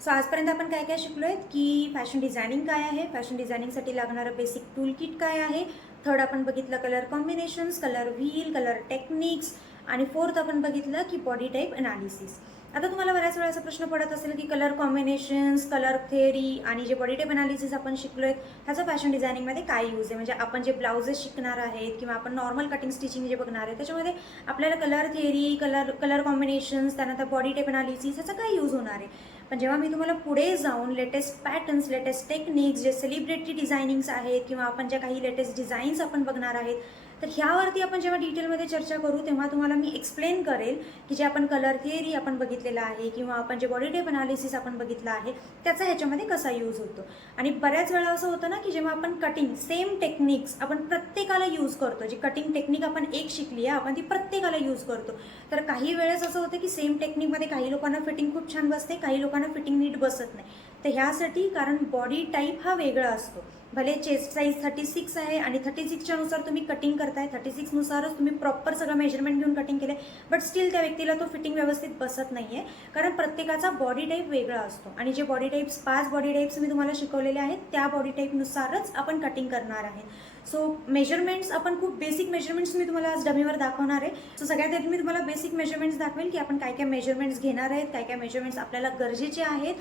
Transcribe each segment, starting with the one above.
So आजपर्यंत आपण काय काय शिकलोय की फॅशन डिझायनिंग काय आहे, फॅशन डिझायनिंगसाठी लागणारं बेसिक टूल किट काय आहे. थर्ड आपण बघितलं colour combinations, colour wheel, colour techniques आणि फोर्थ आपण बघितलं की बॉडी टाईप अनालिसिस. आता तुम्हाला बऱ्याच वेळा असा प्रश्न पडत असेल की कलर कॉम्बिनेशन्स, कलर थेअरी आणि जे बॉडी टाईप अनालिसिस आपण शिकलोय ह्याचा फॅशन डिझायनिंगमध्ये काय यूज आहे. म्हणजे आपण जे ब्लाउजेस शिकणार आहेत किंवा आपण नॉर्मल कटिंग स्टिचिंग जे बघणार आहे त्याच्यामध्ये आपल्याला कलर थेअरी, कलर कॉम्बिनेशन्स, त्यानंतर बॉडी टाईप अनालिसिस ह्याचा काय यूज होणार आहे. पण जेव्हा मी तुम्हाला पुढे जाऊन लेटेस्ट पॅटर्न्स, लेटेस्ट टेक्निक्स, जे सेलिब्रिटी डिझायनिंग्स आहेत किंवा आपण ज्या काही लेटेस्ट डिझाईन्स आपण बघणार आहेत, तर ह्यावरती आपण जेव्हा डिटेलमध्ये चर्चा करू तेव्हा तुम्हाला मी एक्सप्लेन करेल की जे आपण कलर थिअरी आपण बघितलेलं आहे किंवा आपण जे बॉडी टाईप अनालिसिस आपण बघितलं आहे त्याचा ह्याच्यामध्ये कसा यूज होतो. आणि बऱ्याच वेळा असं होतं ना की जेव्हा आपण कटिंग सेम टेक्निक्स आपण प्रत्येकाला यूज करतो, जी कटिंग टेक्निक आपण एक शिकली आहे आपण ती प्रत्येकाला यूज करतो. तर काही वेळेस असं होतं की सेम टेक्निकमध्ये काही लोकांना फिटिंग खूप छान बसते, काही लोकांना फिटिंग नीट बसत नाही. तर ह्यासाठी कारण बॉडी टाईप हा वेगळा असतो. भले चेस्ट साईज 36 आहे आणि 36च्या नुसार तुम्ही कटिंग करताय, 36 नुसारच तुम्ही प्रॉपर सगळं मेजरमेंट घेऊन कटिंग केले, बट स्टील त्या व्यक्तीला तो फिटिंग व्यवस्थित बसत नाही आहे कारण प्रत्येकाचा बॉडी टाईप वेगळा असतो. आणि जे बॉडी टाईप्स 5 बॉडी टाईप्स मी तुम्हाला शिकवलेले आहेत त्या बॉडी टाईपनुसारच आपण कटिंग करणार आहे. सो मेजरमेंट्स आपण खूप बेसिक मेजरमेंट्स मी तुम्हाला आज डमीवर दाखवणार आहे. सो सगळ्यात आधी मी तुम्हाला बेसिक मेजरमेंट्स दाखवेल की आपण काय काय मेजरमेंट्स घेणार आहेत, काय काय मेजरमेंट्स आपल्याला गरजेचे आहेत.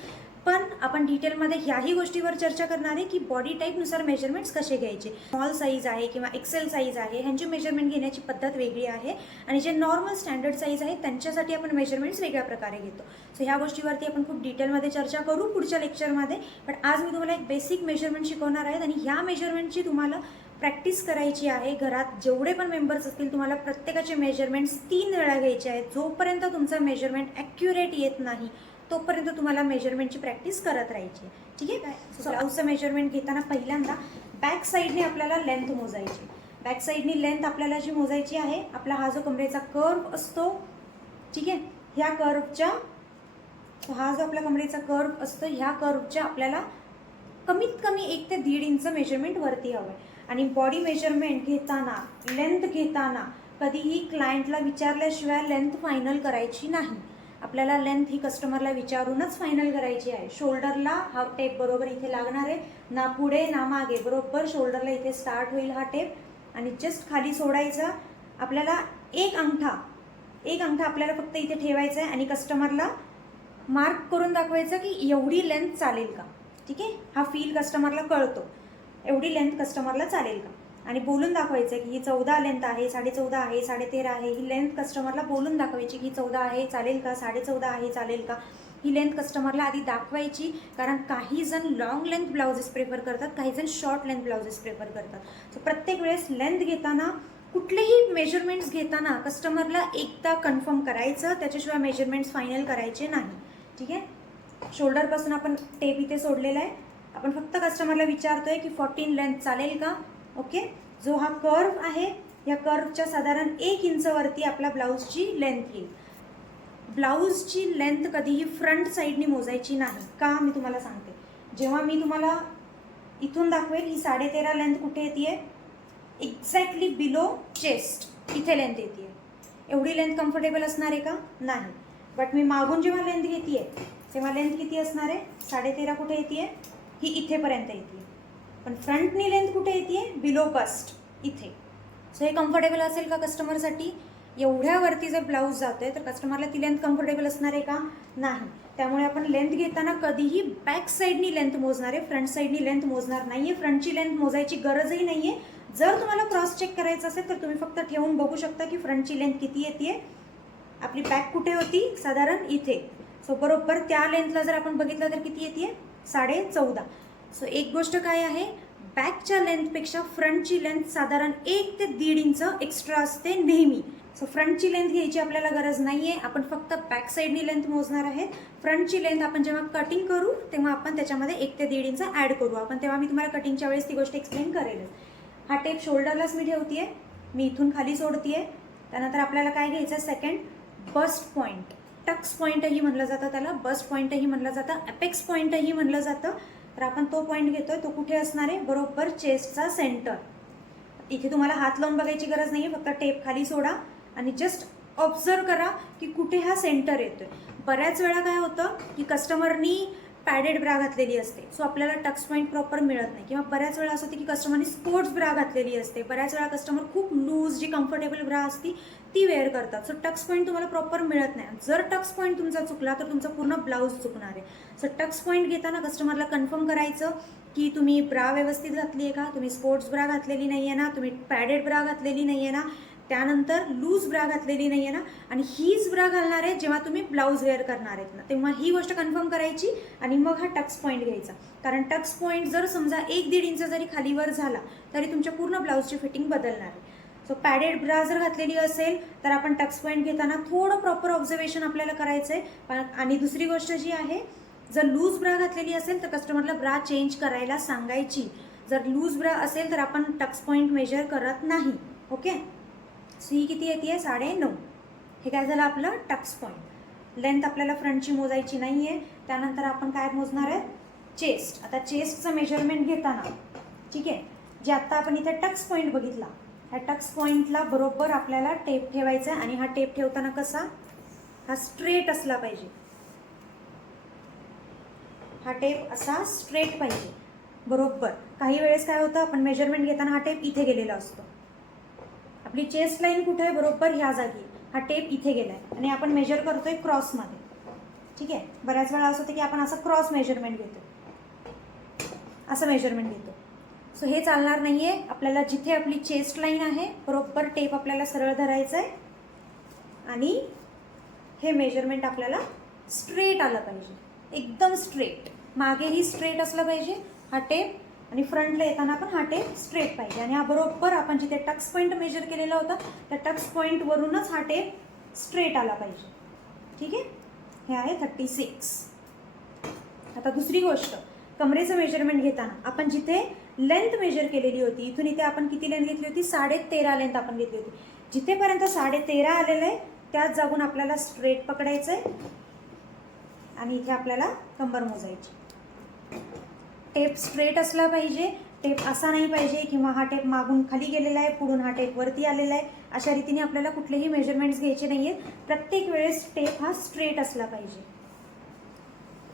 पण आपण डिटेलमध्ये ह्याही गोष्टीवर चर्चा करणार आहे की बॉडी टाईपनुसार मेजरमेंट्स कसे घ्यायचे. स्मॉल साईज आहे किंवा एक्सेल साईज आहे ह्यांची मेजरमेंट घेण्याची पद्धत वेगळी आहे आणि जे नॉर्मल स्टँडर्ड साईज आहे त्यांच्यासाठी आपण मेजरमेंट्स वेगळ्या प्रकारे घेतो. सो ह्या गोष्टीवरती आपण खूप डिटेलमध्ये चर्चा करू पुढच्या लेक्चरमध्ये. पण आज मी तुम्हाला एक बेसिक मेजरमेंट शिकवणार आहे आणि ह्या मेजरमेंटची तुम्हाला प्रॅक्टिस करायची आहे. घरात जेवढे पण मेंबर्स असतील तुम्हाला प्रत्येकाचे मेजरमेंट्स 3 वेळा घ्यायचे आहेत. जोपर्यंत तुमचं मेजरमेंट ॲक्युरेट येत नाही तोपर्यंत तुम्हाला मेजरमेंटची प्रॅक्टिस करत राहायची. ठीक आहे काय. सो ब्लाऊजचं मेजरमेंट घेताना पहिल्यांदा बॅक साईडने आपल्याला लेंथ मोजायची. बॅक साईडनी लेंथ आपल्याला जी मोजायची आहे, आपला हा जो कमरेचा कर्व असतो, ठीक आहे, ह्या कर्वच्या हा जो आपल्या कमरेचा कर्व असतो ह्या कर्वच्या आपल्याला कमीत कमी 1 ते 1.5 इंच मेजरमेंट वरती हवं आहे. आणि बॉडी मेजरमेंट घेताना, लेंथ घेताना कधीही क्लायंटला विचारल्याशिवाय लेंथ फायनल करायची नाही. आपल्याला लेंथ ही कस्टमरला विचारूनच फायनल करायची आहे. शोल्डरला हा टेप बरोबर इथे लागणार आहे, ना पुढे ना मागे, बरोबर शोल्डरला इथे स्टार्ट होईल हा टेप आणि जस्ट खाली सोडायचा. आपल्याला एक अंगठा आपल्याला फक्त इथे ठेवायचा आहे आणि कस्टमरला मार्क करून दाखवायचं की एवढी लेंथ चालेल का. ठीक आहे, हा फील कस्टमरला कळतो, एवढी लेंथ कस्टमरला चालेल का. आणि बोलून दाखवायचं की ही 14 लेंथ आहे, 14.5 आहे, 13.5 आहे. ही लेंथ कस्टमरला बोलून दाखवायची की ही 14 आहे चालेल का, 14.5 आहे चालेल का. ही लेंथ कस्टमरला आधी दाखवायची कारण काही जण लॉंग लेंथ ब्लाउजेस प्रेफर करतात, काही जण शॉर्ट लेंथ ब्लाउजेस प्रेफर करतात. सो प्रत्येक वेळेस लेंथ घेताना, कुठलेही मेजरमेंट्स घेताना कस्टमरला एकदा कन्फर्म करायचं, त्याच्याशिवाय मेजरमेंट्स फायनल करायचे नाही. ठीक आहे, शोल्डरपासून आपण टेप इथे सोडलेला आहे. आपण फक्त कस्टमरला विचारतोय की 14 लेंथ चालेल का. ओके, जो हा कर्व आहे या कर्वच्या साधारण 1 इंचवरती आपला ब्लाऊजची लेंथ येईल. ब्लाऊजची लेंथ कधीही फ्रंट साईडनी मोजायची नाही. का मी तुम्हाला सांगते. जेव्हा मी तुम्हाला इथून दाखवेल ही 13.5 लेंथ कुठे येते, एक्झॅक्टली बिलो चेस्ट इथे लेंथ येते. एवढी लेंथ कम्फर्टेबल असणार आहे का, नाही. बट मी मागून जेव्हा लेंथ घेते तेव्हा लेंथ किती असणार आहे, 13.5 कुठे येते, ही इथेपर्यंत येते. पण फ्रंटनी लेंथ कुठे येते, बिलो बस्ट इथे. सो हे कम्फर्टेबल असेल का कस्टमरसाठी. एवढ्यावरती जर ब्लाऊज जातोय तर कस्टमरला ती लेंथ कम्फर्टेबल असणार आहे का, नाही. त्यामुळे आपण लेंथ घेताना कधीही बॅक साईडनी लेंथ मोजणार आहे, फ्रंट साईडनी लेंथ मोजणार नाही आहे. फ्रंटची लेंथ मोजायची गरजही नाही आहे. जर तुम्हाला क्रॉस चेक करायचं असेल तर तुम्ही फक्त ठेवून बघू शकता की फ्रंटची लेंथ किती येते. आपली बॅक कुठे होती, साधारण इथे. सो बरोबर त्या लेंथला जर आपण बघितलं तर किती येते, 14.5. सो एक गोष्ट काय आहे, बॅकच्या लेंथपेक्षा फ्रंटची लेंथ साधारण 1 ते 1.5 इंच एक्स्ट्रा असते नेहमी. सो फ्रंटची लेंथ घ्यायची आपल्याला गरज नाही आहे. आपण फक्त बॅक साईडनी लेंथ मोजणार आहेत. फ्रंटची लेंथ आपण जेव्हा कटिंग करू तेव्हा आपण त्याच्यामध्ये 1 ते 1.5 इंच ॲड करू आपण, तेव्हा मी तुम्हाला कटिंगच्या वेळेस ती गोष्ट एक्सप्लेन करेल. हा टेप शोल्डरलाच मी ठेवते, मी इथून खाली सोडते. त्यानंतर आपल्याला काय घ्यायचं, सेकंड बस्ट पॉईंट. टक्स पॉईंटही म्हणलं जातं त्याला, बस्ट पॉईंटही म्हणलं जातं, अपेक्स पॉईंटही म्हणलं जातं. तर आपण तो पॉईंट घेतोय, तो कुठे असणार आहे, बरोबर चेस्टचा सेंटर. इथे तुम्हाला हात लावून बघायची गरज नाही, फक्त टेप खाली सोडा आणि जस्ट ऑब्झर्व करा की कुठे हा सेंटर येतोय. बऱ्याच वेळा काय होतं की कस्टमरनी पॅडेड ब्रा घातलेली असते, सो आपल्याला टक्स पॉईंट प्रॉपर मिळत नाही. किंवा बऱ्याच वेळा असं होतं की कस्टमरने स्पोर्ट्स ब्रा घातलेली असते, बऱ्याच वेळा कस्टमर खूप लूज जी कम्फर्टेबल ब्रा असती ती वेअर करतात, सो टक्स पॉईंट तुम्हाला प्रॉपर मिळत नाही. जर टक्स पॉईंट तुमचा चुकला तर तुमचा पूर्ण ब्लाऊज चुकणार आहे. सो टक्स पॉईंट घेताना कस्टमरला कन्फर्म करायचं की तुम्ही ब्रा व्यवस्थित घातली आहे का, तुम्ही स्पोर्ट्स ब्रा घातलेली नाही आहे ना, तुम्ही पॅडेड ब्रा घातलेली नाही आहे ना, त्यानंतर लूज ब्रा घातलेली नाही आहे ना, आणि हीच ब्रा घालणार आहे जेव्हा तुम्ही ब्लाऊज वेअर करणार आहेत ना, तेव्हा ही गोष्ट कन्फर्म करायची आणि मग हा टक्स पॉईंट घ्यायचा. कारण टक्स पॉईंट जर समजा 1-1.5 इंच जरी खालीवर झाला तरी तुमच्या पूर्ण ब्लाऊजची फिटिंग बदलणार आहे. सो पॅडेड ब्रा जर घातलेली असेल तर आपण टक्स पॉईंट घेताना थोडं प्रॉपर ऑब्झर्वेशन आपल्याला करायचं आहे. आणि दुसरी गोष्ट जी आहे, जर लूज ब्रा घातलेली असेल तर कस्टमरला ब्रा चेंज करायला सांगायची. जर लूज ब्रा असेल तर आपण टक्स पॉईंट मेजर करत नाही. ओके, सो ही किती येते 9.5. हे काय झालं आपलं टक्स पॉईंट. लेंथ आपल्याला फ्रंटची मोजायची नाही आहे. त्यानंतर आपण काय मोजणार आहे, चेस्ट. आता चेस्टचं मेजरमेंट घेताना ठीक आहे, जे आत्ता आपण इथे टक्स पॉईंट बघितला, ह्या टक्स पॉईंटला बरोबर आपल्याला टेप ठेवायचा आहे. आणि हा टेप ठेवताना कसा, हा स्ट्रेट असला पाहिजे. हा टेप असा स्ट्रेट पाहिजे बरोबर. काही वेळेस काय होतं, आपण मेजरमेंट घेताना हा टेप इथे गेलेला असतो. आपली चेस्ट लाईन कुठे आहे, बरोबर ह्या जागी, हा टेप इथे गेलाय आणि आपण मेजर करतोय क्रॉसमध्ये. ठीक आहे, बऱ्याच वेळा असं होतं की आपण असं क्रॉस मेजरमेंट घेतो, असं मेजरमेंट घेतो. सो हे चालणार नाही आहे. आपल्याला जिथे आपली चेस्ट लाईन आहे बरोबर टेप आपल्याला सरळ धरायचं आहे आणि हे मेजरमेंट आपल्याला स्ट्रेट आलं पाहिजे, एकदम स्ट्रेट. मागेही स्ट्रेट असलं पाहिजे हा टेप, आणि फ्रंटला येताना पण हा टेप स्ट्रेट पाहिजे. आणि हा बरोबर आपण जिथे टक्स पॉईंट मेजर केलेला होता त्या टक्स पॉईंटवरूनच हा टेप स्ट्रेट आला पाहिजे. ठीक आहे, हे आहे 36. आता दुसरी गोष्ट, कमरेचं मेजरमेंट घेताना आपण जिथे लेंथ मेजर केलेली होती, इथून इथे आपण किती लेंथ घेतली होती, 13.5 लेंथ आपण घेतली होती. जिथेपर्यंत 13.5 आलेलं आहे त्याच जागून आपल्याला स्ट्रेट पकडायचं आहे आणि इथे आपल्याला कंबर मोजायची. टेप स्ट्रेट असला पाहिजे, टेप असा नाही पाहिजे किंवा हा टेप मागून खाली गेलेला आहे, पुढून हा टेप वरती आलेला आहे. अशा रीतीने आपल्याला कुठलेही मेजरमेंट्स घ्यायचे नाही आहेत. प्रत्येक वेळेस टेप हा स्ट्रेट असला पाहिजे.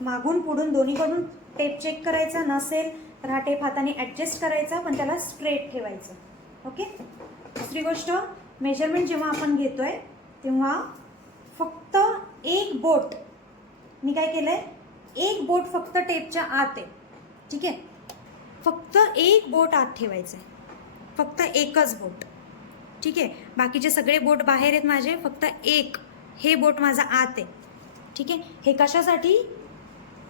मागून पुढून दोन्हीकडून टेप चेक करायचा, नसेल तर हा टेप हाताने ॲडजस्ट करायचा, पण त्याला स्ट्रेट ठेवायचं. ओके, दुसरी गोष्ट, मेजरमेंट जेव्हा आपण घेतोय तेव्हा फक्त एक बोट, मी काय केलं आहे, एक बोट फक्त टेपच्या आत आहे. ठीक आहे, फक्त एक बोट आत ठेवायचं आहे, फक्त एकच बोट. ठीक आहे, बाकीचे सगळे बोट बाहेर आहेत माझे, फक्त एक हे बोट माझा आत आहे. ठीक आहे, हे कशासाठी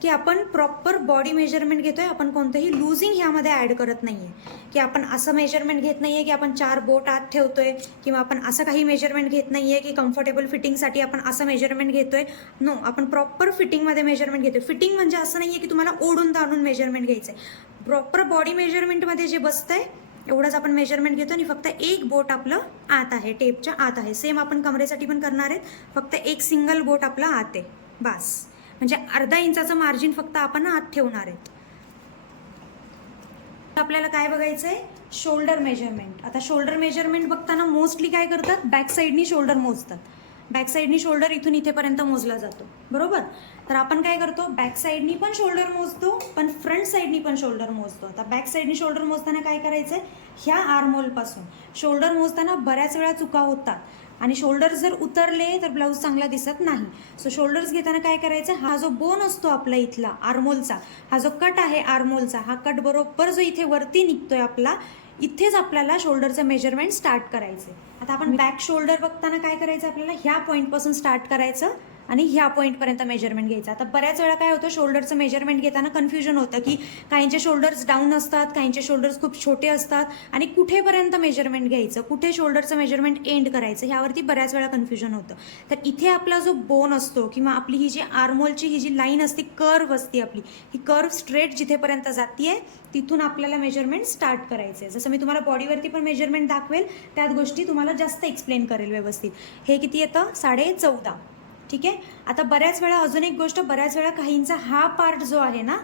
की आपण प्रॉपर बॉडी मेजरमेंट घेतोय, आपण कोणतंही लूजिंग ह्यामध्ये ॲड करत नाही आहे. की आपण असं मेजरमेंट घेत नाही आहे की आपण 4 बोट आत ठेवतोय, किंवा आपण असं काही मेजरमेंट घेत नाही आहे की कम्फर्टेबल फिटिंगसाठी आपण असं मेजरमेंट घेतोय. नो, आपण प्रॉपर फिटिंगमध्ये मेजरमेंट घेतोय. फिटिंग म्हणजे असं नाही आहे की तुम्हाला ओढून ताणून मेजरमेंट घ्यायचं आहे. प्रॉपर बॉडी मेजरमेंटमध्ये जे बसतंय एवढंच आपण मेजरमेंट घेतो आणि फक्त एक बोट आपलं आत आहे, टेपच्या आत आहे. सेम आपण कमरेसाठी पण करणार आहेत, फक्त एक सिंगल बोट आपला आत आहे बस. म्हणजे अर्धा इंचाचं मार्जिन फक्त आपण आत ठेवणार आहेत. आपल्याला काय बघायचं आहे, शोल्डर मेजरमेंट. आता शोल्डर मेजरमेंट बघताना मोस्टली काय करतात, बॅक साईडनी शोल्डर मोजतात. बॅक साईडनी शोल्डर इथून इथेपर्यंत मोजला जातो बरोबर. तर आपण काय करतो, बॅक साईडनी पण शोल्डर मोजतो, पण फ्रंट साईडनी पण शोल्डर मोजतो. आता बॅक साईडनी शोल्डर मोजताना काय करायचं आहे, ह्या आर्महोलपासून शोल्डर मोजताना बऱ्याच वेळा चुका होतात आणि शोल्डर जर उतरले तर ब्लाऊज चांगला दिसत नाही. सो शोल्डर्स घेताना काय करायचं, हा जो बोन असतो आपला इथला आर्महोलचा, हा जो कट आहे आर्महोलचा, हा कट बरोबर जो इथे वरती निघतोय आपला, इथेच आपल्याला शोल्डरचं मेजरमेंट स्टार्ट करायचं. आता आपण बॅक शोल्डर बघताना काय करायचं, आपल्याला ह्या पॉईंटपासून स्टार्ट करायचं आणि ह्या पॉईंटपर्यंत मेजरमेंट घ्यायचं. आता बऱ्याच वेळा काय होतं, शोल्डरचं मेजरमेंट घेताना कन्फ्युजन होतं की काहींचे शोल्डर्स डाऊन असतात, काहींचे शोल्डर्स खूप छोटे असतात आणि कुठेपर्यंत मेजरमेंट घ्यायचं, कुठे शोल्डरचं मेजरमेंट एंड करायचं, ह्यावरती बऱ्याच वेळा कन्फ्युजन होतं. तर इथे आपला जो बोन असतो किंवा आपली ही जी आर्महोलची ही जी लाईन असते, कर्व असते आपली, ही कर्व स्ट्रेट जिथेपर्यंत जाते आहे तिथून आपल्याला मेजरमेंट स्टार्ट करायचं आहे. जसं मी तुम्हाला बॉडीवरती पण मेजरमेंट दाखवेल, त्यात गोष्टी तुम्हाला जास्त एक्सप्लेन करेल व्यवस्थित. हे किती येतं, 14.5. ठीक आहे, आता बऱ्याच वेळा अजून एक गोष्ट, बऱ्याच वेळा काहींचा हा पार्ट जो आहे ना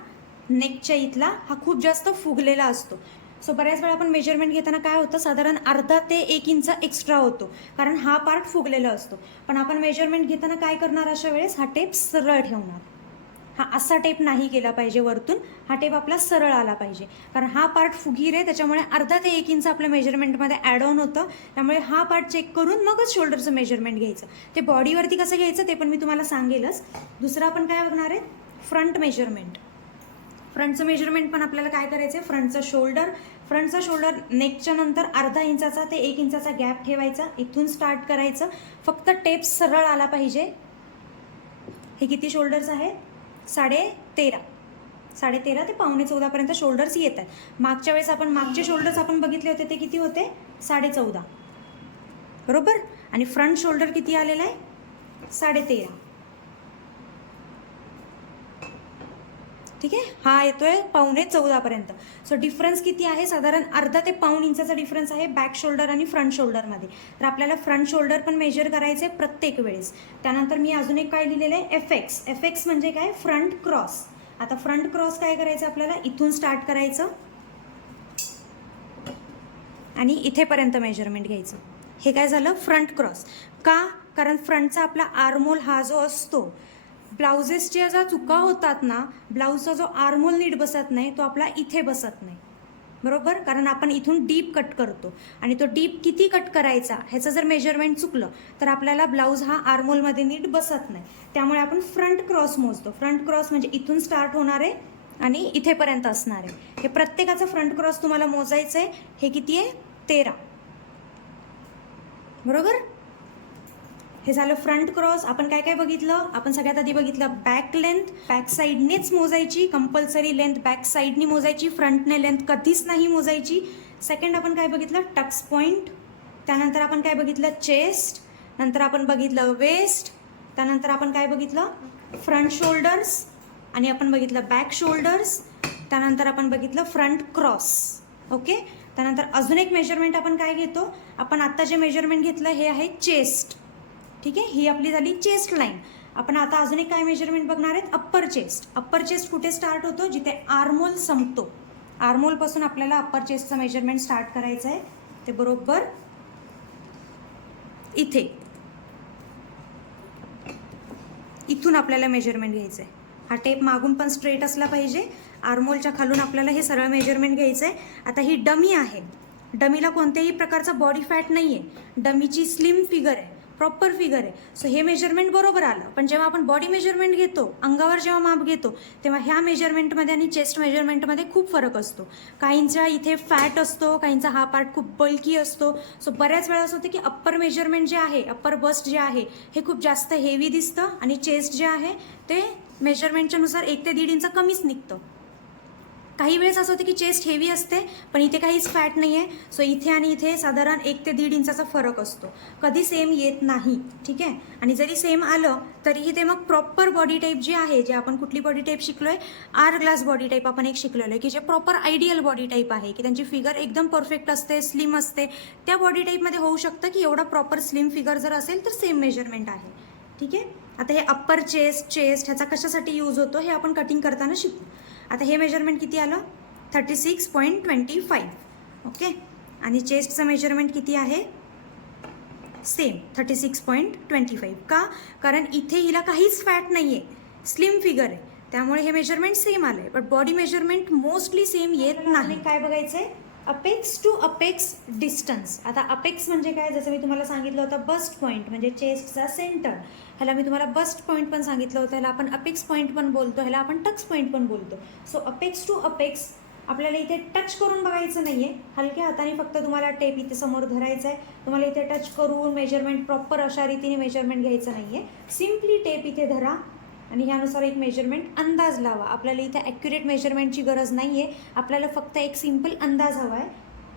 नेकच्या इथला, हा खूप जास्त फुगलेला असतो. सो बऱ्याच वेळा आपण मेजरमेंट घेताना काय होतं, साधारण अर्धा ते 1 इंच एक्स्ट्रा होतो, कारण हा पार्ट फुगलेला असतो. पण आपण मेजरमेंट घेताना काय करणार, अशा वेळेस हा टेप सरळ ठेवणार. हा असा टेप नाही केला पाहिजे वरतून, हा टेप आपला सरळ आला पाहिजे, कारण हा पार्ट फुगीर आहे, त्याच्यामुळे अर्धा ते 1 इंच आपल्या मेजरमेंटमध्ये ॲड ऑन होतं. त्यामुळे हा पार्ट चेक करून मगच शोल्डरचं मेजरमेंट घ्यायचं. ते बॉडीवरती कसं घ्यायचं ते पण मी तुम्हाला सांगेलच. दुसरं आपण काय बघणार आहे, फ्रंट मेजरमेंट. फ्रंटचं मेजरमेंट पण आपल्याला काय करायचं आहे, फ्रंटचा शोल्डर नेकच्या नंतर अर्धा इंचाचा ते 1 इंचाचा गॅप ठेवायचा, इथून स्टार्ट करायचं. फक्त टेप सरळ आला पाहिजे. हे किती शोल्डर्स आहे, 13.5 ते 14.25 शोल्डर्स येत आहेत. मागच्या वेळेस आपण मागचे शोल्डर्स आपण बघितले होते ते किती होते, 14.5 बरोबर. आणि फ्रंट शोल्डर किती आलेला आहे, 13.5. ठीक आहे, हा येतोय 14.25. सो डिफरन्स किती आहे, साधारण अर्धा ते 1.5 इंचाचा डिफरन्स आहे बॅक शोल्डर आणि फ्रंट शोल्डरमध्ये. तर आपल्याला फ्रंट शोल्डर पण मेजर करायचे प्रत्येक वेळेस. त्यानंतर मी अजून एक काय लिहिलेलं आहे, एफएक्स म्हणजे काय, फ्रंट क्रॉस. आता फ्रंट क्रॉस काय करायचं, आपल्याला इथून स्टार्ट करायचं आणि इथेपर्यंत मेजरमेंट घ्यायचं. हे काय झालं, फ्रंट क्रॉस. का, कारण फ्रंटचा आपला आर्महोल हा जो असतो, ब्लाउजेसच्या ज्या चुका होतात ना, ब्लाऊजचा जो आर्महोल नीट बसत नाही तो आपला इथे बसत नाही, बरोबर. कारण आपण इथून डीप कट करतो आणि तो डीप किती कट करायचा ह्याचं जर मेजरमेंट चुकलं तर आपल्याला ब्लाऊज हा आर्महोलमध्ये नीट बसत नाही. त्यामुळे आपण फ्रंट क्रॉस मोजतो. फ्रंट क्रॉस म्हणजे इथून स्टार्ट होणार आहे आणि इथेपर्यंत असणार आहे. हे प्रत्येकाचं फ्रंट क्रॉस तुम्हाला मोजायचं आहे. हे किती आहे, 13 बरोबर. हे झालं फ्रंट क्रॉस. आपण काय काय बघितलं, आपण सगळ्यात आधी बघितलं बॅक लेंथ. बॅक साईडनेच मोजायची, कंपल्सरी लेंथ बॅक साईडनी मोजायची, फ्रंटने लेंथ कधीच नाही मोजायची. सेकंड आपण काय बघितलं, टक्स पॉईंट. त्यानंतर आपण काय बघितलं, चेस्ट. नंतर आपण बघितलं वेस्ट. त्यानंतर आपण काय बघितलं, फ्रंट शोल्डर्स. आणि आपण बघितलं बॅक शोल्डर्स. त्यानंतर आपण बघितलं फ्रंट क्रॉस. ओके. त्यानंतर अजून एक मेजरमेंट आपण काय घेतो, आपण आत्ता जे मेजरमेंट घेतलं हे आहे चेस्ट. ठीक आहे, ही आपली झाली चेस्ट लाईन. आपण आता अजून एक काय मेजरमेंट बघणार आहेत, अप्पर चेस्ट. अप्पर चेस्ट कुठे स्टार्ट होतो, जिथे आर्महोल संपतो. आर्महोलपासून आपल्याला अप्पर चेस्टचं मेजरमेंट स्टार्ट करायचं आहे. ते बरोबर इथे, इथून आपल्याला मेजरमेंट घ्यायचं आहे. हा टेप मागून पण स्ट्रेट असला पाहिजे. आर्महोलच्या खालून आपल्याला हे सरळ मेजरमेंट घ्यायचं आहे. आता ही डमी आहे, डमीला कोणत्याही प्रकारचा बॉडी फॅट नाही आहे. डमीची स्लिम फिगर आहे, प्रॉपर फिगर आहे. सो हे मेजरमेंट बरोबर आलं. पण जेव्हा आपण बॉडी मेजरमेंट घेतो, अंगावर जेव्हा माप घेतो, तेव्हा ह्या मेजरमेंटमध्ये आणि चेस्ट मेजरमेंटमध्ये खूप फरक असतो. काहींच्या इथे फॅट असतो, काहींचा हा पार्ट खूप बल्की असतो. सो बऱ्याच वेळा असं होतं की अप्पर मेजरमेंट जे आहे, अप्पर बस्ट जे आहे हे खूप जास्त हेवी दिसतं आणि चेस्ट जे आहे ते मेजरमेंटच्या नुसार 1 ते 1.5 इंच कमीच निघतं. काही वेळेस असं होतं की चेस्ट हेवी असते पण इथे काहीच फॅट नाही आहे. सो इथे आणि इथे साधारण 1 ते 1.5 इंचाचा फरक असतो, कधी सेम येत नाही. ठीक आहे. आणि जरी सेम आलं तरीही ते मग प्रॉपर बॉडी टाईप जे आहे, जे आपण कुठली बॉडी टाईप शिकलो आहे, आर ग्लास बॉडी टाईप आपण एक शिकलेलो आहे की जे प्रॉपर आयडियल बॉडी टाईप आहे, की त्यांची फिगर एकदम परफेक्ट असते, स्लिम असते. त्या बॉडी टाईपमध्ये होऊ शकतं की एवढा प्रॉपर स्लिम फिगर जर असेल तर सेम मेजरमेंट आहे. ठीक आहे. आता हे अप्पर चेस्ट ह्याचा कशासाठी यूज होतो हे आपण कटिंग करताना शिकू. आता हे मेजरमेंट किती आलं, 36.25. ओके. आणि चेस्टचं मेजरमेंट किती आहे, सेम 36.25. का, कारण इथे हिला काहीच फॅट नाही आहे, स्लिम फिगर आहे, त्यामुळे हे मेजरमेंट सेम आलं आहे. But body measurement mostly same येत नाही. काय बघायचं आहे, अपेक्स टू अपेक्स डिस्टन्स. आता अपेक्स म्हणजे काय, जसं मी तुम्हाला सांगितलं होतं बस्ट पॉईंट म्हणजे चेस्टचा सेंटर. ह्याला मी तुम्हाला बस्ट पॉईंट पण सांगितलं होतं, ह्याला आपण अपेक्स पॉईंट पण बोलतो, ह्याला आपण टक्स पॉईंट पण बोलतो. सो अपेक्स टू अपेक्स आपल्याला इथे टच करून बघायचं नाही आहे, हलक्या हाताने फक्त तुम्हाला टेप इथे समोर धरायचा आहे. तुम्हाला इथे टच करून मेजरमेंट प्रॉपर अशा रीतीने मेजरमेंट घ्यायचं नाही आहे. सिम्पली टेप इथे धरा आणि ह्यानुसार एक मेजरमेंट अंदाज लावा. आपल्याला इथे ॲक्युरेट मेजरमेंटची गरज नाही आहे, आपल्याला फक्त एक सिम्पल अंदाज हवा आहे.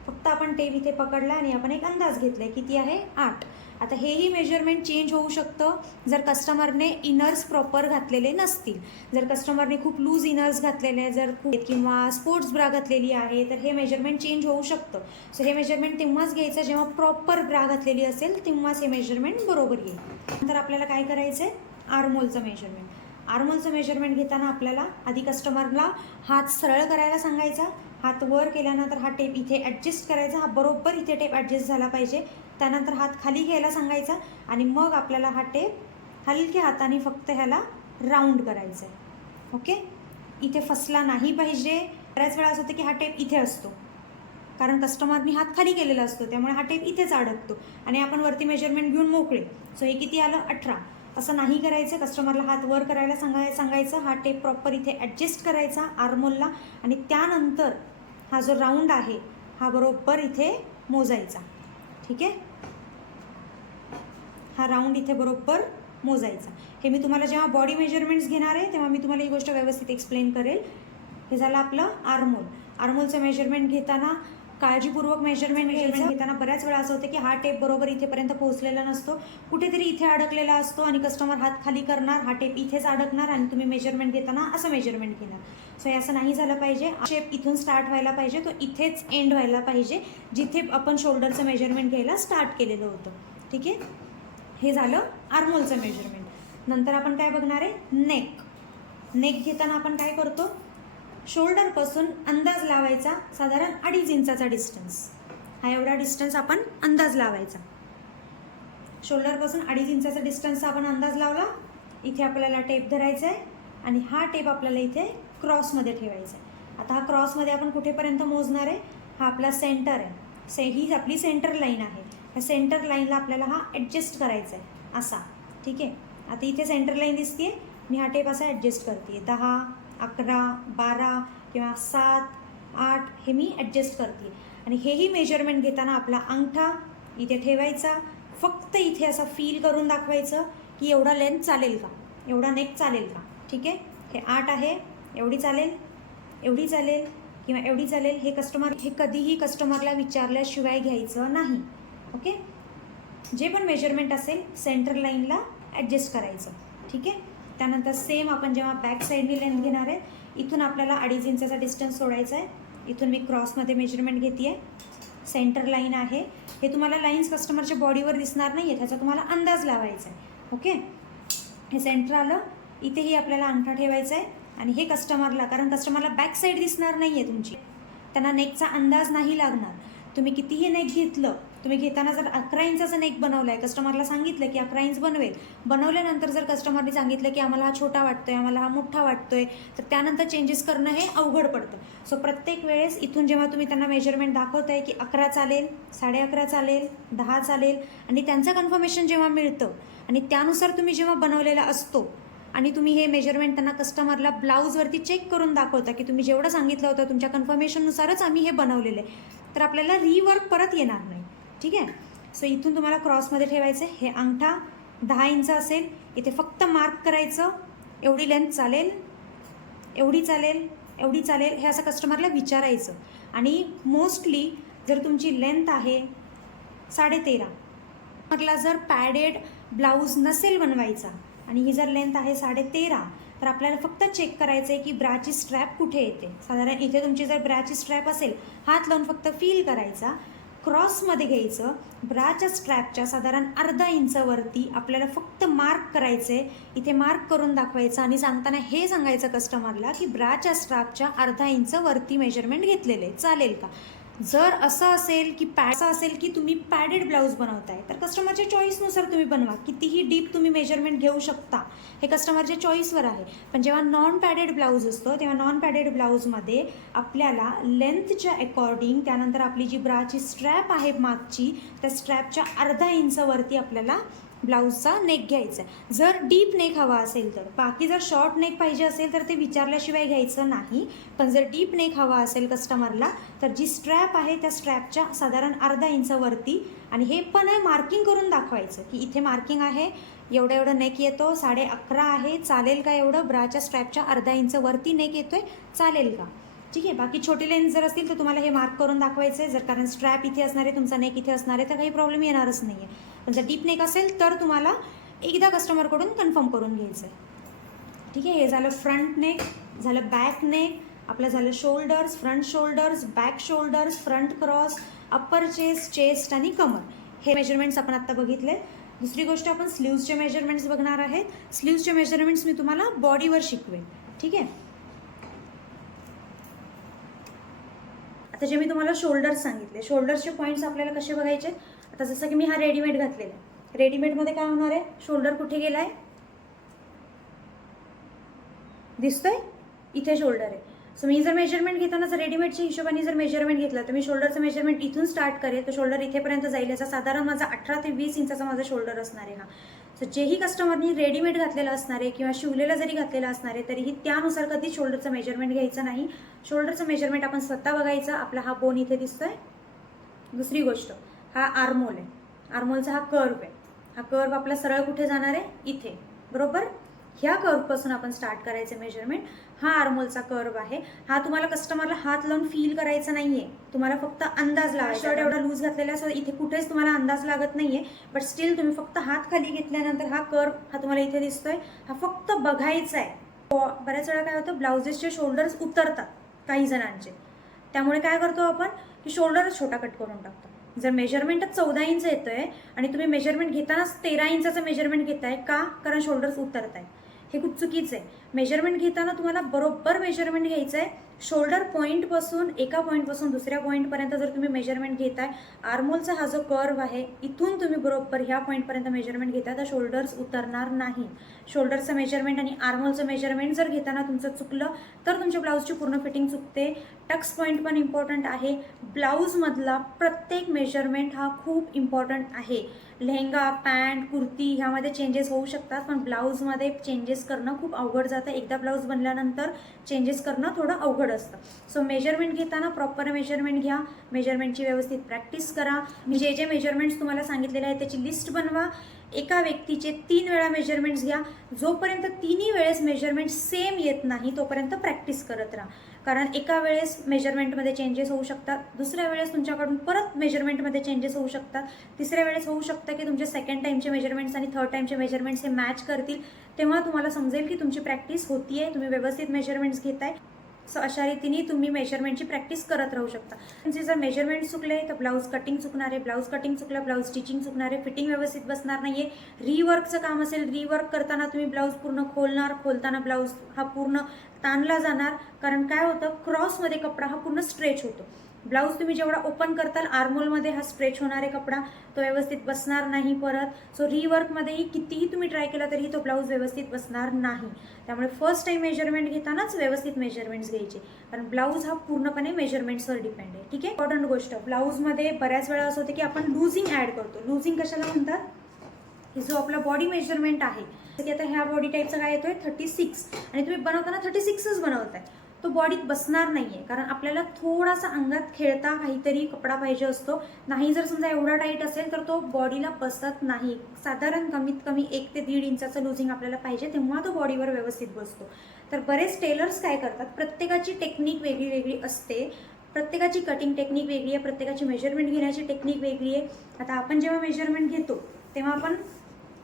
फक्त आपण टेप इथे पकडला आणि आपण एक अंदाज घेतला आहे, किती आहे, 8. आता हेही मेजरमेंट चेंज होऊ शकतं जर कस्टमरने इनर्स प्रॉपर घातलेले नसतील. जर कस्टमरने खूप लूज इनर्स घातलेले जर किंवा स्पोर्ट्स ब्रा घातलेली आहे तर हे मेजरमेंट चेंज होऊ शकतं. सो हे मेजरमेंट तेव्हाच घ्यायचं जेव्हा प्रॉपर ब्रा घातलेली असेल, तेव्हाच हे मेजरमेंट बरोबर येईल. नंतर आपल्याला काय करायचं आहे, आर्महोलचं मेजरमेंट. आर्महोलचं मेजरमेंट घेताना आपल्याला आधी कस्टमरला हात सरळ करायला सांगायचा. हात वर केल्यानंतर हा टेप इथे ॲडजस्ट करायचा, हा बरोबर इथे टेप ॲडजस्ट झाला पाहिजे. त्यानंतर हात खाली घ्यायला सांगायचा आणि मग आपल्याला हा टेप हलक्या हाताने फक्त ह्याला राऊंड करायचा आहे. ओके, इथे फसला नाही पाहिजे. बऱ्याच वेळा असं होतं की हा टेप इथे असतो, कारण कस्टमरनी हात खाली केलेला असतो, त्यामुळे हा टेप इथेच अडकतो आणि आपण वरती मेजरमेंट घेऊन मोकळे. सो हे किती आलं? 18. असं नाही करायचं. कस्टमरला हात वर करायला सांगायचं. हा टेप प्रॉपर इथे ॲडजस्ट करायचा आर्मोलला आणि त्यानंतर हा जो राऊंड आहे हा बरोबर इथे मोजायचा. ठीक आहे, हा राऊंड इथे बरोबर मोजायचा. हे मी तुम्हाला जेव्हा बॉडी मेजरमेंट्स घेणार आहे तेव्हा मी तुम्हाला ही गोष्ट व्यवस्थित एक्सप्लेन करेल. हे झालं आपलं आर्मोल. आर्मोलचं मेजरमेंट घेताना काळजीपूर्वक मेजरमेंट घेताना बऱ्याच वेळा असं होतं की हा टेप बरोबर इथेपर्यंत पोहोचलेला नसतो, कुठेतरी इथे अडकलेला असतो आणि कस्टमर हात खाली करणार, हा टेप इथेच अडकणार आणि तुम्ही मेजरमेंट घेताना असं मेजरमेंट घेणार. सो हे असं नाही झालं पाहिजे. शेप इथून स्टार्ट व्हायला पाहिजे, तो इथेच एंड व्हायला पाहिजे जिथे आपण शोल्डरचं मेजरमेंट घ्यायला स्टार्ट केलेलं होतं. ठीक आहे, हे झालं आर्मोलचं मेजरमेंट. नंतर आपण काय बघणार आहे? नेक. नेक घेताना आपण काय करतो? शोल्डरपासून अंदाज लावायचा साधारण 2.5 इंचाचा डिस्टन्स. हा एवढा डिस्टन्स आपण अंदाज लावायचा. शोल्डरपासून 2.5 इंचाचा डिस्टन्सचा आपण अंदाज लावला. इथे आपल्याला टेप धरायचा आहे आणि हा टेप आपल्याला इथे क्रॉसमध्ये ठेवायचा आहे. आता हा क्रॉसमध्ये आपण कुठेपर्यंत मोजणार आहे? हा आपला सेंटर आहे. ही आपली सेंटर लाईन आहे. या सेंटर लाईनला आपल्याला हा ॲडजस्ट करायचा आहे असा. ठीक आहे, आता इथे सेंटर लाईन दिसते, मी हा टेप असा ॲडजस्ट करते. 10, 11, 12 किंवा 7, 8 हे मी ॲडजस्ट करते. आणि हेही मेजरमेंट घेताना आपला अंगठा इथे ठेवायचा. फक्त इथे असं फील करून दाखवायचं की एवढा लेंथ चालेल का, एवढा नेक चालेल का. ठीक आहे, हे 8 आहे, एवढी चालेल, एवढी चालेल किंवा एवढी चालेल. हे कधीही कस्टमरला विचारल्याशिवाय घ्यायचं नाही. ओके, जे पण मेजरमेंट असेल सेंटर लाईनला ॲडजस्ट करायचं. ठीक आहे, त्यानंतर सेम आपण जेव्हा बॅक साईडनी लेंथ घेणार आहे, इथून आपल्याला 2.5 इंचाचा डिस्टन्स सोडायचा आहे. इथून मी क्रॉसमध्ये मेजरमेंट घेते आहे. सेंटर लाईन आहे. हे तुम्हाला लाईन्स कस्टमरच्या बॉडीवर दिसणार नाही आहे, त्याचा तुम्हाला अंदाज लावायचा आहे. ओके, हे सेंटर आलं. इथेही आपल्याला अंगठा ठेवायचा आहे आणि हे कस्टमरला, कारण कस्टमरला बॅक साईड दिसणार नाही आहे तुमची, त्यांना नेकचा अंदाज नाही लागणार. तुम्ही कितीही नेक घेतलं, तुम्ही घेताना जर 11 इंचाचा नेक बनवला आहे, कस्टमरला सांगितलं की 11 इंच बनवल्यानंतर जर कस्टमरने सांगितलं की आम्हाला हा छोटा वाटतो आहे, आम्हाला हा मोठा वाटतो आहे, तर त्यानंतर चेंजेस करणं हे अवघड पडतं. सो प्रत्येक वेळेस इथून जेव्हा तुम्ही त्यांना मेजरमेंट दाखवत आहे की 11 चालेल, 11.5 चालेल, 10 चालेल आणि त्यांचं कन्फर्मेशन जेव्हा मिळतं आणि त्यानुसार तुम्ही जेव्हा बनवलेला असतो आणि तुम्ही हे मेजरमेंट त्यांना कस्टमरला ब्लाऊजवरती चेक करून दाखवता की तुम्ही जेवढं सांगितलं होतं तुमच्या कन्फर्मेशननुसारच आम्ही हे बनवलेलं आहे, तर आपल्याला रिवर्क परत येणार नाही. ठीक आहे, सो इथून तुम्हाला क्रॉसमध्ये ठेवायचं आहे. हे अंगठा 10 इंच असेल, इथे फक्त मार्क करायचं, एवढी लेंथ चालेल, एवढी चालेल, एवढी चालेल, हे असं कस्टमरला विचारायचं. आणि मोस्टली जर तुमची लेंथ आहे 13.5, म्हटलं जर पॅडेड ब्लाऊज नसेल बनवायचा आणि ही जर लेंथ आहे 13.5, तर आपल्याला फक्त चेक करायचं आहे की ब्राची स्ट्रॅप कुठे येते. साधारण इथे तुमची जर ब्राची स्ट्रॅप असेल, हात लावून फक्त फील करायचा, क्रॉसमध्ये घ्यायचं, ब्राच्या स्ट्रॅपच्या साधारण 1/2 इंचावरती आपल्याला फक्त मार्क करायचं आहे. इथे मार्क करून दाखवायचं आणि सांगताना हे सांगायचं कस्टमरला की ब्राच्या स्ट्रॅपच्या 1/2 इंचावरती मेजरमेंट घेतलेले, चालेल का. जर असं असेल की तुम्ही पॅडेड ब्लाऊज बनवताय, तर कस्टमरच्या चॉईसनुसार तुम्ही बनवा. कितीही डीप तुम्ही मेजरमेंट घेऊ शकता, हे कस्टमरच्या चॉईसवर आहे. पण जेव्हा नॉन पॅडेड ब्लाऊज असतो तेव्हा नॉन पॅडेड ब्लाऊजमध्ये आपल्याला लेंथच्या अकॉर्डिंग, त्यानंतर आपली जी ब्राची स्ट्रॅप आहे मागची, त्या स्ट्रॅपच्या 1/2 इंचावरती आपल्याला ब्लाऊजचा नेक घ्यायचा आहे. जर डीप नेक हवा असेल तर, बाकी जर शॉर्ट नेक पाहिजे असेल तर ते विचारल्याशिवाय घ्यायचं नाही. पण जर डीप नेक हवा असेल कस्टमरला, तर जी स्ट्रॅप आहे त्या स्ट्रॅपच्या साधारण 1/2 इंचावरती, आणि हे पण मार्किंग करून दाखवायचं की इथे मार्किंग आहे, एवढं नेक येतो, 11.5 आहे, चालेल का. एवढं ब्राच्या स्ट्रॅपच्या 1/2 इंचावरती नेक येतोय, चालेल का. ठीक आहे, बाकी छोटी लेन्थ जर असतील तर तुम्हाला हे मार्क करून दाखवायचं आहे. जर कारण स्ट्रॅप इथे असणार आहे, तुमचा नेक इथे असणार आहे, तर काही प्रॉब्लेम येणारच नाही आहे. पण जर डीप नेक असेल तर तुम्हाला एकदा कस्टमरकडून कन्फर्म करून घ्यायचं आहे. ठीक आहे, हे झालं फ्रंट नेक, झालं बॅक नेक, आपलं झालं shoulders, front shoulders, back shoulders, front cross, upper chest, chest आणि कमर, हे मेजरमेंट्स आपण आत्ता बघितले. दुसरी गोष्ट आपण स्लीव्सचे मेजरमेंट्स बघणार आहेत. स्लीव्सचे मेजरमेंट्स मी तुम्हाला बॉडीवर शिकवेन. ठीक आहे, आता जे मी तुम्हाला शोल्डर्स सांगितले, शोल्डर्सचे पॉईंट्स आपल्याला कसे बघायचे. आता जसं की मी हा रेडीमेड घातलेला आहे, रेडीमेडमध्ये काय होणार आहे, शोल्डर कुठे गेला आहे, दिसतोय, इथे शोल्डर आहे. सो मी जर मेजरमेंट घेताना जर रेडीमेडच्या हिशोबाने जर मेजरमेंट घेतलं तर मी शोल्डरचं मेजरमेंट इथून स्टार्ट करेल तर शोल्डर इथेपर्यंत जाईल. याचा साधारण माझा 18 ते 20 इंचाचा माझा शोल्डर असणार आहे हा. सो जेही कस्टमरनी रेडीमेड घातलेलं असणार आहे किंवा शिवलेलं जरी घातलेलं असणार आहे तरीही त्यानुसार कधी शोल्डरचं मेजरमेंट घ्यायचं नाही. शोल्डरचं मेजरमेंट आपण स्वतः बघायचं. आपला हा बोन इथे दिसतोय. दुसरी गोष्ट, हा आर्मोल आहे. आर्मोलचा हा कर्व आहे. हा कर्व आपला सरळ कुठे जाणार आहे, इथे, बरोबर. ह्या कर्वपासून आपण स्टार्ट करायचं मेजरमेंट. हा आर्मोलचा कर्व आहे. हा तुम्हाला कस्टमरला हात लावून फील करायचा नाहीये, तुम्हाला फक्त अंदाज लावायचा. शर्ट एवढा लूज घातलेला असं इथे कुठेच तुम्हाला अंदाज लागत नाहीये, बट स्टील तुम्ही फक्त हात खाली घेतल्यानंतर हा कर्व हा तुम्हाला इथे दिसतोय, हा फक्त बघायचा आहे. बऱ्याच वेळा काय होतं, ब्लाउजेसचे शोल्डर्स उतरतात काही जणांचे. त्यामुळे काय करतो आपण की शोल्डरच छोटा कट करून टाकतो. जर मेजरमेंटच 14 इंच येतोय आणि तुम्ही मेजरमेंट घेतानाच 13 इंचाचं मेजरमेंट घेताय का, कारण शोल्डर्स उतरत आहे. हे खूप चुकीचं आहे. मेजरमेंट घेताना तुम्हाला बरोबर मेजरमेंट घ्यायचं आहे. शोल्डर पॉईंटपासून एका पॉईंटपासून दुसऱ्या पॉईंटपर्यंत जर तुम्ही मेजरमेंट घेताय, आर्मोलचा हा जो कर्व आहे इथून तुम्ही बरोबर ह्या पॉईंटपर्यंत मेजरमेंट घेताय तर शोल्डर्स उतरणार नाही. शोल्डरचं मेजरमेंट आणि आर्मोलचं मेजरमेंट जर घेताना तुमचं चुकलं तर तुमच्या ब्लाऊजची पूर्ण फिटिंग चुकते. टक्स पॉईंट पण इम्पॉर्टंट आहे. ब्लाऊजमधला प्रत्येक मेजरमेंट हा खूप इम्पॉर्टंट आहे. लेहंगा, पॅन्ट, कुर्ती ह्यामध्ये चेंजेस होऊ शकतात, पण ब्लाऊजमध्ये चेंजेस करणं खूप अवघड जातं. एकदा ब्लाऊज बनल्यानंतर चेंजेस करणं थोडं अवघड असतं. सो मेजरमेंट घेताना प्रॉपर मेजरमेंट घ्या. मेजरमेंटची व्यवस्थित प्रॅक्टिस करा. मी जे जे मेजरमेंट्स तुम्हाला सांगितलेले आहेत त्याची लिस्ट बनवा. एका व्यक्तीचे 3 वेळा मेजरमेंट्स घ्या. जोपर्यंत तिन्ही वेळेस मेजरमेंट सेम येत नाही तोपर्यंत प्रॅक्टिस करत राहा. कारण एका वेळेस मेजरमेंटमध्ये चेंजेस होऊ शकतात, दुसऱ्या वेळेस तुमच्याकडून परत मेजरमेंटमध्ये चेंजेस होऊ शकतात, तिसऱ्या वेळेस होऊ शकतं की तुमचे सेकंड टाईमचे मेजरमेंट्स आणि थर्ड टाईमचे मेजरमेंट्स हे मॅच करतील. तेव्हा तुम्हाला समजेल की तुमची प्रॅक्टिस होतीये, तुम्ही व्यवस्थित मेजरमेंट्स घेताय. सो अशा रीतीने तुम्ही मेजरमेंटची प्रॅक्टिस करत राहू शकता. म्हणजे जर मेजरमेंट चुकले तर ब्लाऊज कटिंग चुकणार आहे, ब्लाऊज कटिंग चुकलं ब्लाऊज स्टिचिंग चुकणार आहे, फिटिंग व्यवस्थित बसणार नाही आहे. रिवर्कचं काम असेल, रिवर्क करताना तुम्ही ब्लाऊज पूर्ण खोलणार, खोलताना ब्लाऊज हा पूर्ण ताणला जाणार. कारण काय होतं, क्रॉसमध्ये कपडा हा पूर्ण स्ट्रेच होतो. ब्लाऊज तुम्ही जेवढा ओपन करताल आर्मोलमध्ये हा स्ट्रेच होणार आहे कपडा, तो व्यवस्थित बसणार नाही परत. सो रिवर्कमध्येही कितीही तुम्ही ट्राय केला तरीही तो ब्लाऊज व्यवस्थित बसणार नाही. त्यामुळे फर्स्ट टाईम मेजरमेंट घेतानाच व्यवस्थित मेजरमेंट्स घ्यायचे, कारण ब्लाऊज हा पूर्णपणे मेजरमेंट्सवर डिपेंड आहे. ठीक आहे. इम्पॉर्टंट गोष्ट, ब्लाऊजमध्ये बऱ्याच वेळा असं होतं की आपण लुझिंग ॲड करतो. लुझिंग कशाला म्हणतात, की जो आपला बॉडी मेजरमेंट आहे, की आता ह्या बॉडी टाईपचा काय येतोय 36 आणि तुम्ही बनवताना 36च बनवताय, तो बॉडीत बसणार नाहीये. कारण आपल्याला थोडासा अंगात खेळता काहीतरी कपडा पाहिजे असतो. नाही जर समजा एवढा टाईट असेल तर तो बॉडीला बसत नाही. साधारण कमीत कमी 1 ते 1.5 इंचाचं लुझिंग आपल्याला पाहिजे, तेव्हा तो बॉडीवर व्यवस्थित बसतो. तर बरेच टेलर्स काय करतात, प्रत्येकाची टेक्निक वेगळी वेगळी असते. प्रत्येकाची कटिंग टेक्निक वेगळी आहे, प्रत्येकाची मेजरमेंट घेण्याची टेक्निक वेगळी आहे. आता आपण जेव्हा मेजरमेंट घेतो तेव्हा आपण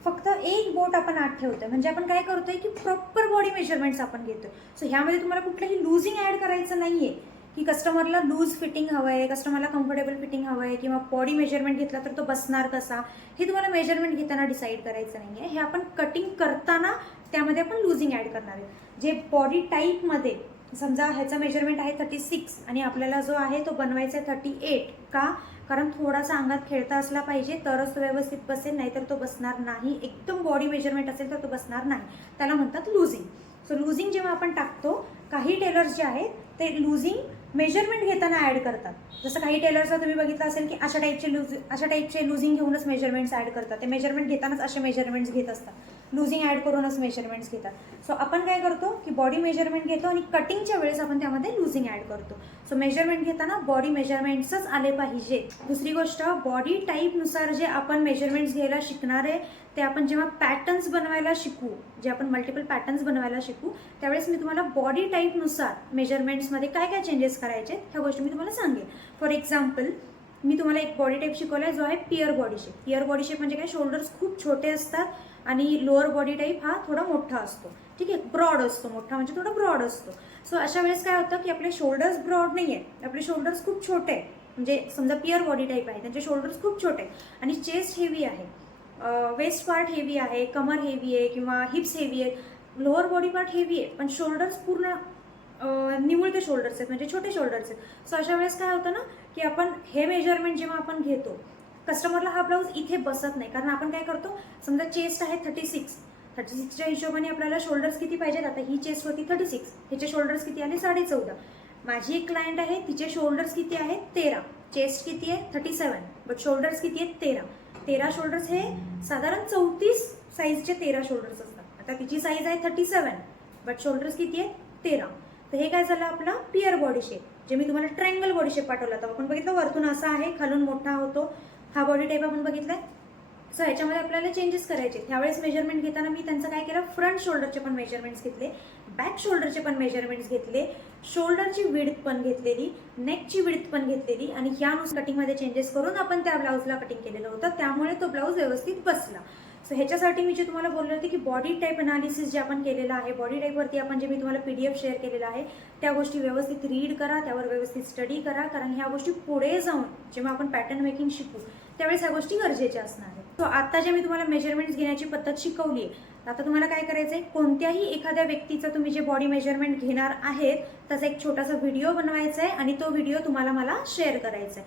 फक्त एक बोट आपण आत ठेवतोय, म्हणजे आपण काय करतोय की प्रॉपर बॉडी मेजरमेंट्स आपण घेतोय. सो ह्यामध्ये तुम्हाला कुठलंही लुझिंग ॲड करायचं नाहीये, की कस्टमरला लूज फिटिंग हवं आहे, कस्टमरला कम्फर्टेबल फिटिंग हवं आहे, किंवा बॉडी मेजरमेंट घेतला तर तो बसणार कसा, हे तुम्हाला मेजरमेंट घेताना डिसाईड करायचं नाहीये. हे आपण कटिंग करताना त्यामध्ये आपण लुझिंग ॲड करणार आहे. जे बॉडी टाईपमध्ये समजा ह्याचा मेजरमेंट आहे 36 आणि आपल्याला जो आहे तो बनवायचा आहे 38, का, कारण थोडासा अंगात खेळता असला पाहिजे तरच तो व्यवस्थित बसेल, नाहीतर तो बसणार नाही. एकदम बॉडी मेजरमेंट असेल तर तो बसणार नाही, त्याला म्हणतात लुझिंग. सो लुझिंग जेव्हा आपण टाकतो, काही टेलर्स जे आहेत ते लुझिंग मेजरमेंट घेताना ॲड करतात. जसं काही टेलर्सला तुम्ही बघितलं असेल की अशा टाईपचे लुझिंग घेऊनच मेजरमेंट्स ॲड करतात. ते मेजरमेंट घेतानाच असे मेजरमेंट्स घेत असतात, लुझिंग ॲड करूनच मेजरमेंट्स घेतात. सो आपण काय करतो की बॉडी मेजरमेंट घेतो आणि कटिंगच्या वेळेस आपण त्यामध्ये लुझिंग ॲड करतो. सो मेजरमेंट घेताना बॉडी मेजरमेंट्सच आले पाहिजे. दुसरी गोष्ट, बॉडी टाईपनुसार जे आपण मेजरमेंट्स घ्यायला शिकणार आहे ते आपण जेव्हा पॅटर्न्स बनवायला शिकू, जे आपण मल्टिपल पॅटर्न्स बनवायला शिकू, त्यावेळेस मी तुम्हाला बॉडी टाईपनुसार मेजरमेंट्समध्ये काय काय चेंजेस करायचे ह्या गोष्टी मी तुम्हाला सांगेन. फॉर एक्झाम्पल, मी तुम्हाला एक बॉडी टाईप शिकवला आहे जो आहे pear body shape. Pear body shape म्हणजे काय, शोल्डर्स खूप छोटे असतात आणि लोअर बॉडी टाईप हा थोडा मोठा असतो. ठीक आहे, ब्रॉड असतो, मोठा म्हणजे थोडा ब्रॉड असतो. सो अशा वेळेस काय होतं की आपले शोल्डर्स ब्रॉड नाही आहेत, आपले शोल्डर्स खूप छोटे आहे. म्हणजे समजा पियर बॉडी टाईप आहे, त्यांचे शोल्डर्स खूप छोटे आणि चेस्ट हेवी आहे, वेस्ट पार्ट हेवी आहे, कमर हेवी आहे किंवा हिप्स हेवी आहे, लोअर बॉडी पार्ट हेवी आहे, पण शोल्डर्स पूर्ण निमुळते शोल्डर्स आहेत, म्हणजे छोटे शोल्डर्स आहेत. सो अशा वेळेस काय होतं ना की आपण हे मेजरमेंट जेव्हा आपण घेतो, कस्टमरला हा ब्लाऊज इथे बसत नाही. कारण आपण काय करतो, समजा चेस्ट आहे 36, 36च्या हिशोबाने आपल्याला शोल्डर्स किती पाहिजेत. आता ही चेस्ट होती 36, ह्याचे शोल्डर्स किती आले 14.5. माझी एक क्लायंट आहे, तिचे शोल्डर्स किती आहेत 13, चेस्ट किती आहे 37, बट शोल्डर्स किती आहेत 13 शोल्डर्स. हे साधारण 34 साईजचे 13 शोल्डर्स असतात. आता तिची साईज आहे 37, बट शोल्डर्स किती आहेत 13. तर हे काय झालं आपला पिअर बॉडी शेप. जे मी तुम्हाला ट्रायंगल बॉडी शेप पाठवला होता, आपण बघितलं वरतून असा आहे, खालून मोठा होतो, हा बॉडी टाईप आपण बघितलाय. सो ह्याच्यामध्ये आपल्याला चेंजेस करायचे. ह्यावेळेस मेजरमेंट घेताना मी त्यांचं काय केलं, फ्रंट शोल्डरचे पण मेजरमेंट्स घेतले, बॅक शोल्डरचे पण मेजरमेंट्स घेतले, शोल्डरची विड्थ पण घेतलेली, नेकची विड्थ पण घेतलेली, आणि ह्यानुसार कटिंगमध्ये चेंजेस करून आपण त्या ब्लाऊजला कटिंग केलेलं होतं, त्यामुळे तो ब्लाऊज व्यवस्थित बसला. सो ह्याच्यासाठी मी जे तुम्हाला बोलले होते की बॉडी टाईप अनालिसिस जे आपण केलेलं आहे, बॉडी टाईपवरती आपण जे मी तुम्हाला PDF शेअर केलेला आहे, त्या गोष्टी व्यवस्थित रीड करा, त्यावर व्यवस्थित स्टडी करा, कारण ह्या गोष्टी पुढे जाऊन जेव्हा आपण पॅटर्न मेकिंग शिकू त्यावेळेस ह्या गोष्टी गरजेच्या असणार आहेत. सो आता जे मी तुम्हाला मेजरमेंट्स घेण्याची पद्धत शिकवली आहे, आता तुम्हाला काय करायचं आहे, कोणत्याही एखाद्या व्यक्तीचं तुम्ही जे बॉडी मेजरमेंट घेणार आहेत त्याचा एक छोटासा व्हिडिओ बनवायचा आहे आणि तो व्हिडिओ तुम्हाला मला शेअर करायचा आहे.